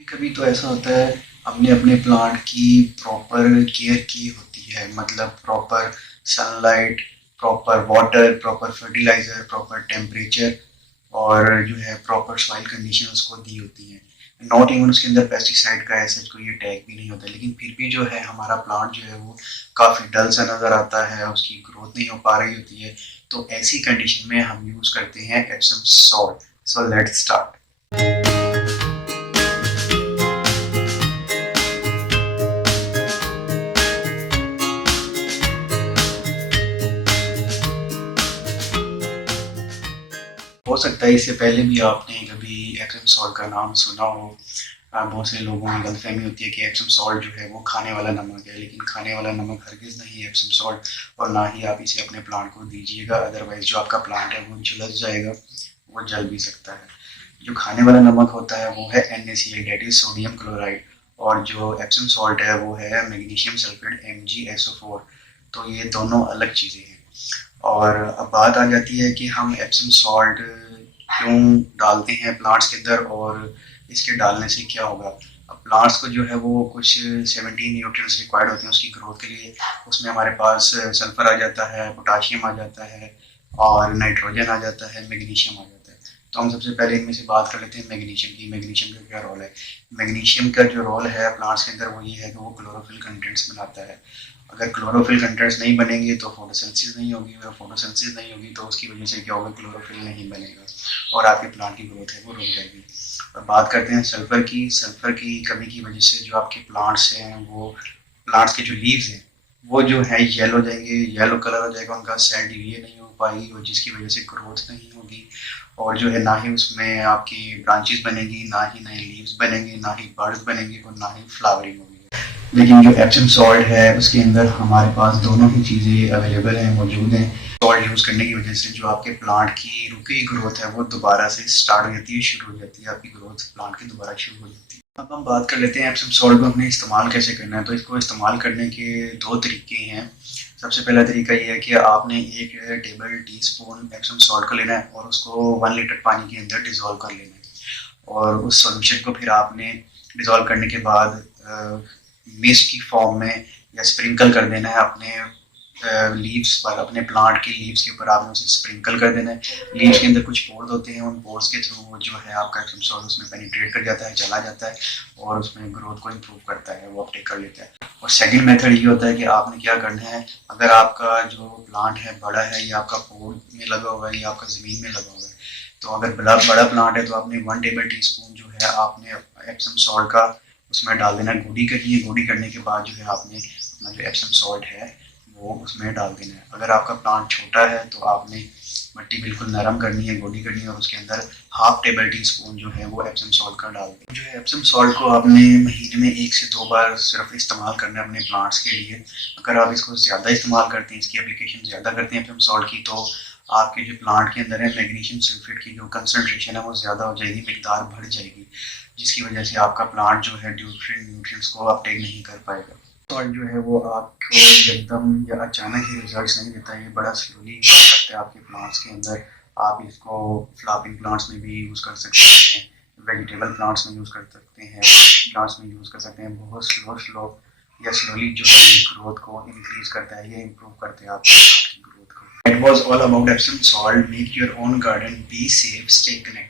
कभी तो ऐसा होता है हमने अपने प्लांट की प्रॉपर केयर की होती है, मतलब proper sunlight, proper water, proper fertiliser, proper temperature और जो है प्रॉपर सॉइल कंडीशन उसको दी होती है। नॉट इवन उसके अंदर पेस्टिसाइड का ऐसा कोई अटैक भी नहीं होता, लेकिन फिर भी जो है हमारा प्लांट जो है वो काफ़ी डल सा नज़र आता है, उसकी ग्रोथ नहीं हो पा रही होती है। तो ऐसी कंडीशन में हम यूज़ करते हैं Epsom salt. So let's start. हो सकता है इससे पहले भी आपने कभी एप्सम सॉल्ट का नाम सुना हो। बहुत से लोगों में गलतफहमी होती है कि एप्सम सॉल्ट जो है वो खाने वाला नमक है, लेकिन खाने वाला नमक हरगिज़ नहीं है एप्सम सॉल्ट। और ना ही आप इसे अपने प्लांट को दीजिएगा, अदरवाइज जो आपका प्लांट है वो झुलस जाएगा, वो जल भी सकता है। जो खाने वाला नमक होता है वो है NaCl, that is sodium chloride. और जो एप्सम सॉल्ट है वो है मैग्नीशियम सल्फेट MgSO4। तो ये दोनों अलग चीज़ें हैं। और अब बात आ जाती है कि हम एप्सम सॉल्ट क्यों डालते हैं प्लांट्स के अंदर और इसके डालने से क्या होगा। अब प्लांट्स को जो है वो कुछ 17 न्यूट्रिएंट्स रिक्वायर्ड होते हैं उसकी ग्रोथ के लिए। उसमें हमारे पास सल्फर आ जाता है, पोटाशियम आ जाता है और नाइट्रोजन आ जाता है, मैग्नीशियम आ जाता है। तो हम सबसे पहले इनमें से बात कर लेते हैं मैग्नीशियम की। मैग्नीशियम का क्या रोल है। मैग्नीशियम का जो रोल है प्लांट्स के अंदर वो ये है कि वो क्लोरोफिल कंटेंट्स बनाता है। अगर क्लोरोफिल कंटेंट्स नहीं बनेंगे तो फोटोसिंथेसिस नहीं होगी, और फोटोसिंथेसिस नहीं होगी तो उसकी वजह से क्या होगा, क्लोरोफिल नहीं बनेगा और आपके प्लांट की ग्रोथ है वो रुक जाएगी। और बात करते हैं सल्फर की। सल्फर की कमी की वजह से जो आपके प्लांट्स हैं वो, प्लांट्स के जो लीव्स हैं वो जो है येलो हो जाएंगे, येलो कलर हो जाएगा उनका, सेड ये नहीं हो पाएगी और जिसकी वजह से ग्रोथ नहीं होगी। और जो है ना ही उसमें आपकी ब्रांचेस बनेंगी, ना ही नए लीव्स बनेंगे, ना ही बर्ड्स बनेंगे और ना ही फ्लावरिंग होगी। लेकिन जो एप्सम सॉल्ट है उसके अंदर हमारे पास दोनों ही चीज़ें अवेलेबल हैं, मौजूद हैं। सॉल्ट यूज़ करने की वजह से जो आपके प्लांट की रुकी ग्रोथ है वो दोबारा से स्टार्ट हो जाती है, शुरू हो जाती है, आपकी ग्रोथ प्लांट की दोबारा शुरू हो जाती है। अब हम बात कर लेते हैं एप्सम सॉल्ट को हमने इस्तेमाल कैसे करना है। तो इसको इस्तेमाल करने के दो तरीके हैं। सबसे पहला तरीका ये है कि आपने 1 table tea spoon Epsom salt को लेना है और उसको 1 लीटर पानी के अंदर डिज़ोल्व कर लेना है। और उस सॉल्यूशन को फिर आपने डिज़ोल्व करने के बाद मिस्ट की फॉर्म में या स्प्रिंकल कर देना है अपने लीव्स पर, अपने प्लांट के लीव्स के ऊपर आपने उसे स्प्रिंकल कर देना है। लीव्स के अंदर कुछ पोर्स होते हैं, उन पोर्स के थ्रू वो जो है आपका एप्सम सॉल्ट उसमें पेनिट्रेट कर जाता है, चला जाता है और उसमें ग्रोथ को इम्प्रूव करता है, वो अपटेक कर लेता है। और सेकंड मेथड ये होता है कि आपने क्या करना है, अगर आपका जो प्लांट है बड़ा है या आपका पोर्ट में लगा हुआ है या आपका ज़मीन में लगा हुआ है, तो अगर बड़ा बड़ा प्लांट है तो आपने 1 टेबल टी स्पून जो है आपने एप्सम सॉल्ट का उसमें डाल देना है। गोडी करनी है, गोडी करने के बाद जो है आपने अपना जो एप्सम सॉल्ट है वो उसमें डाल देना है। अगर आपका प्लांट छोटा है तो आपने मिट्टी बिल्कुल नरम करनी है, गोडी करनी है और उसके अंदर 1/2 टेबल टी स्पून जो है वो एप्सम सॉल्ट का डाल दें। जो है एप्सम सॉल्ट को आपने महीने में 1 से 2 बार सिर्फ इस्तेमाल करना है अपने प्लांट्स के लिए। अगर आप इसको ज़्यादा इस्तेमाल करते हैं, इसकी एप्लीकेशन ज़्यादा करते हैं एप्सम सॉल्ट की, तो आपके जो प्लांट के अंदर है मैग्नीशियम सल्फेट की जो कंसनट्रेशन है वो ज़्यादा हो जाएगी, मिकदार बढ़ जाएगी, जिसकी वजह से आपका प्लांट जो है न्यूट्रिएंट्स को अपटेक नहीं कर पाएगा। सॉल्ट जो है वो आपको एकदम या अचानक ही रिजल्ट्स नहीं देता है, ये बड़ा स्लोली वर्क करता है आपके प्लांट्स के अंदर। आप इसको फ्लावरिंग प्लांट्स में भी यूज़ कर सकते हैं, वेजिटेबल प्लांट्स में यूज़ कर सकते हैं, प्लांट्स में यूज़ कर सकते हैं। बहुत स्लो या स्लोली जो है ये ग्रोथ को इंक्रीज करता है, ये इम्प्रूव करते हैं आपके प्लांट की ग्रोथ को। It was all about Epsom salt. Make your own garden. Be safe. Stay connected.